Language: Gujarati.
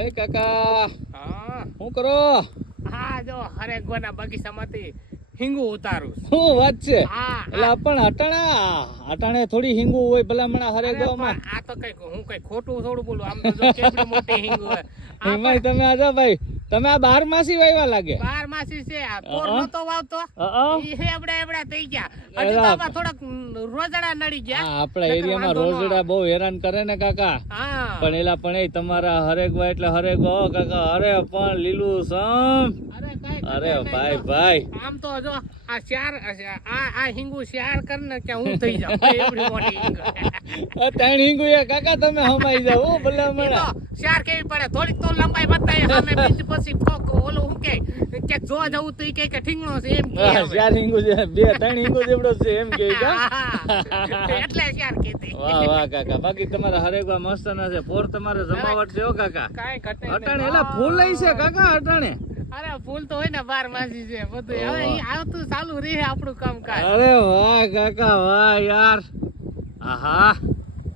એ કાકા હા શું કરો? હા જો હરેગવાના બગીચામાંથી હિંગુ ઉતારું છું. શું વાત છે? હા એટલે પણ અટાણે થોડી હિંગુ હોય ભલામણા અરે હરેગવામાં. પણ આ તો કઈ હું કઈ ખોટું થોડું બોલું. આમ તો જો કેવડી મોટી હિંગુ હોય. આ એમાંય તમે આજા ભાઈ તમે આ 12 માસી વાવ્યા લાગે. 12 માસી છે. આ પોર નતો વાવતો ઈ એવડા થઈ ગયા. હજી તો આમાં થોડાક રોજડા નડી ગયા. હા, આપણા એરિયામાં રોજડા બહુ હેરાન કરે ને કાકા. હા પણ એલા પણ એ તમારા હરેગવા એટલે હરેગવા હો કાકા. અરે પણ લીલું સમ. અરે કઈ અરે ભાઈ ભાઈ આમ તો જો આ ચાર આ હિંગુ ચાર કર ને કે હું થઈ જાઉં એવડી મોટી હિંગુ. આ ત્રણ હિંગુ એ કાકા તમે હમાઈ જાવ હો ભલામણા. ચાર કેવી પડે થોડીક તો લંબાઈ બતાય સામે બીજ પછી ફોક ઓલું હું કે જો જવું તો ઈ કે ઠીંગણો છે એમ કે હા, ચાર હિંગુ છે ત્રણ હિંગુ જેવડો છે એમ કે કા. એટલે ચાર કીધી. વાહ વાહ કાકા. બાકી તમારા હરેગવા મસ્ત ના છે. પોર તમારે જમાવટ છે હો કાકા. કાઈ ઘટે અટાણે એલા ફૂલ લઈ છે કાકા અટાણે. અરે ફૂલ તો હોય ને 12 માસી છે બધું. હવે ઈ આવતું ચાલુ રહે આપણું કામકાજ. અરે વાહ કાકા વાહ યાર. આહા